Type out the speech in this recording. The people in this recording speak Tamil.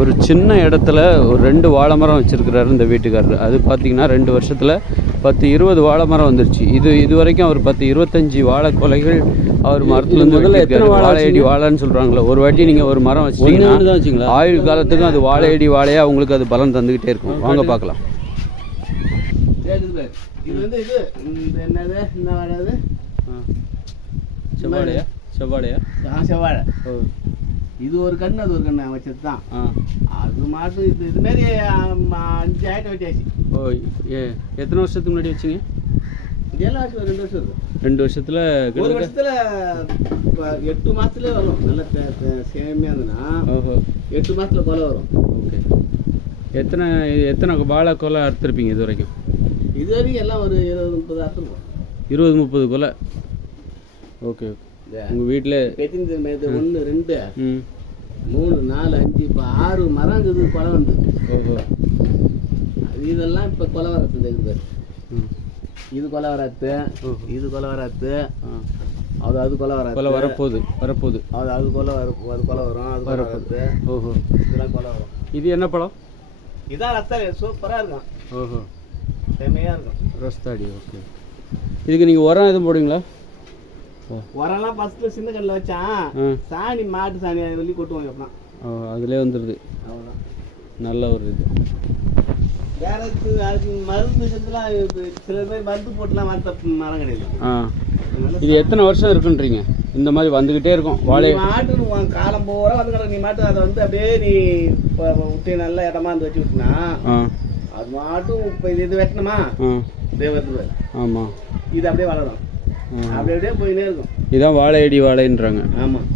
ஒரு சின்ன இடத்துல ஒரு 2 வாழை மரம் வச்சுருக்கிறாரு இந்த வீட்டுக்காரர். அது பார்த்திங்கன்னா 2 வருஷத்தில் 10-20 வாழை மரம் வந்துருச்சு. இது வரைக்கும் அவர் 10-25 வாழை கொலைகள் அவர் மரத்துலேருந்து முதல்ல வாழையடி வாழைன்னு சொல்கிறாங்களே. ஒரு வாட்டி நீங்கள் ஒரு மரம் வச்சிங்கன்னா ஆயுள் காலத்துக்கும் அது வாழையடி வாழையாக உங்களுக்கு அது பலன் தந்துக்கிட்டே இருக்கும். வாங்க பார்க்கலாம். இது வந்து இது என்னது என்ன வாழை? அது செவ்வாழையா? செவ்வாழையா? செவ்வாழை. இது ஒரு கண்ணு அது ஒரு கண்ணு வச்சது தான். அது மாட்டும் இதுமாரி 5 ஆயிரம் வெட்டியாச்சு. எத்தனை வருஷத்துக்கு முன்னாடி வச்சிங்க? இதெல்லாம் 2 வருஷம் இருக்கும். 2 வருஷத்தில் ஒரு வருஷத்தில் 8 மாதத்துலேயே வரும். நல்ல சேமியாக இருந்ததுன்னா 8 மாதத்தில் கொலை வரும். ஓகே. எத்தனை வாழை கொலை அறுத்துருப்பீங்க இது வரைக்கும்? இது வரைக்கும் எல்லாம் ஒரு 20-30 அறுத்துருப்போம். 20-30 கொலை. ஓகே. உங்கள் வீட்டில் 1 2 3 4 5 இப்போ 6 மரம் இருக்குது கொலை வந்து. இதெல்லாம் இப்போ கொலை வரத்து இருக்குது. இது கொலை வராது, இது கொலை வராது, அது கொலை வராது. கொலை வரப்போகுது அது கொலை வரும், அது கொலை வரும், அது வரப்போகுது. இதெல்லாம் கொலை வரும். இது என்ன பழம்? இதான் ரஸ்தாளி. சூப்பராக இருக்கும். செம்மையாக இருக்கும் ரஸ்தாளி. ஓகே. இதுக்கு நீங்கள் உரம் எதுவும் போடுவீங்களா? உரம்லாம் ஃபஸ்ட்டில் சின்ன கல்லில் வச்சான் சாணி, மாட்டு சாணி வெளியே கொட்டுவாங்க. அப்படின்னா அதிலே வந்துடுது. அவ்வளோதான். நல்ல ஒரு இது. வேற அதுக்கு மருந்து செஞ்சுலாம் சில பேர் மருந்து போட்டுலாம் வளர்த்த மரம் கிடையாது. இது எத்தனை வருஷம் இருக்குன்றீங்க? இந்த மாதிரி வந்துக்கிட்டே இருக்கும் வாழை மாட்டு காலம் போகிற வந்து கிடக்கு. நீ மாட்டு அதை வந்து அப்படியே நீ விட்டு நல்ல இடமா இருந்து வச்சு விட்டுனா அது மாட்டும். இப்போ இது வெட்டணுமா தேவத்து. ஆமாம். இது அப்படியே வளரும். அப்படியே போயினே இருக்கும். இதான் வாழையடி வாழைன்றாங்க. ஆமாம்.